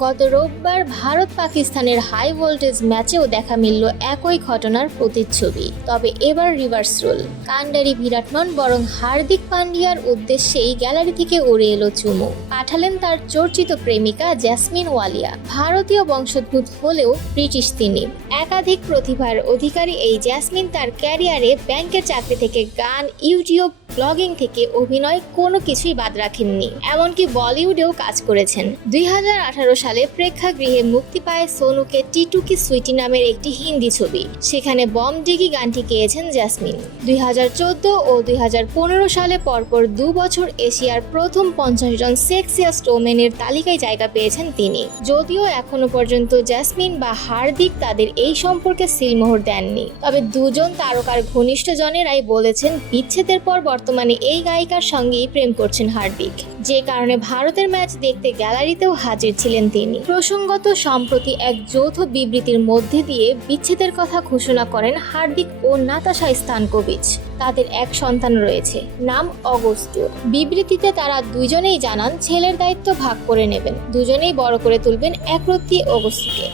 গত রোববার ভারত পাকিস্তানের হাই ভোল্টেজ ম্যাচেও দেখা মিলল একই ঘটনার প্রতিচ্ছবি। তবে এবার রিভার্স রোল। কান্ডারি বিরাট নন, বরং হার্দিক পান্ডিয়ার উদ্দেশ্যেই গ্যালারি থেকে উড়ে এলো চুমু। পাঠালেন তার চর্চিত প্রেমিকা জেসমিন ওয়ালিয়া। ভারতীয় বংশোদ্ভূত হলেও ব্রিটিশ তিনি। একাধিক প্রতিভার অধিকারী এই জেসমিন তার ক্যারিয়ারে ব্যাংকের চাকরি থেকে গান, ইউটিউব, ব্লগিং থেকে অভিনয় কোনো কিছুই বাদ রাখেননি। এমনকি বলিউডেও কাজ করেছেন। 2018 সালে প্রেক্ষাগৃহে মুক্তি পায় সোনুকে টিটু কি সুইটি নামের একটি হিন্দি ছবি। সেখানে বম ডিগি গানটি গেয়েছেন জেসমিন। 2014 ও 2015 সালে পরপর 2 বছর এশিয়ার প্রথম 50 জন সেক্সিয়াস্ট ওমেনের তালিকায় জায়গা পেয়েছেন তিনি। যদিও এখনো পর্যন্ত জেসমিন বা হার্দিক তাদের এই সম্পর্কে সিলমোহর দেননি। তবে দুজন তারকার ঘনিষ্ঠজনেরাই বলেছেন বিচ্ছেদের পর বর্তমানে এই গায়িকার সঙ্গেই প্রেম করছেন হার্দিক, যে কারণে ভারতের ম্যাচ দেখতে গ্যালারিতেও হাজির ছিলেন তিনি। প্রসঙ্গত, সম্প্রতি এক যৌথ বিবৃতির মধ্যে দিয়ে বিচ্ছেদের কথা ঘোষণা করেন হার্দিক ও নাতাশা স্তানকোভিচ। তাদের এক সন্তান রয়েছে, নাম অগস্টু। বিবৃতিতে তারা দুজনেই জানান ছেলের দায়িত্ব ভাগ করে নেবেন, দুজনেই বড় করে তুলবেন একরত্তি অগস্টুকে।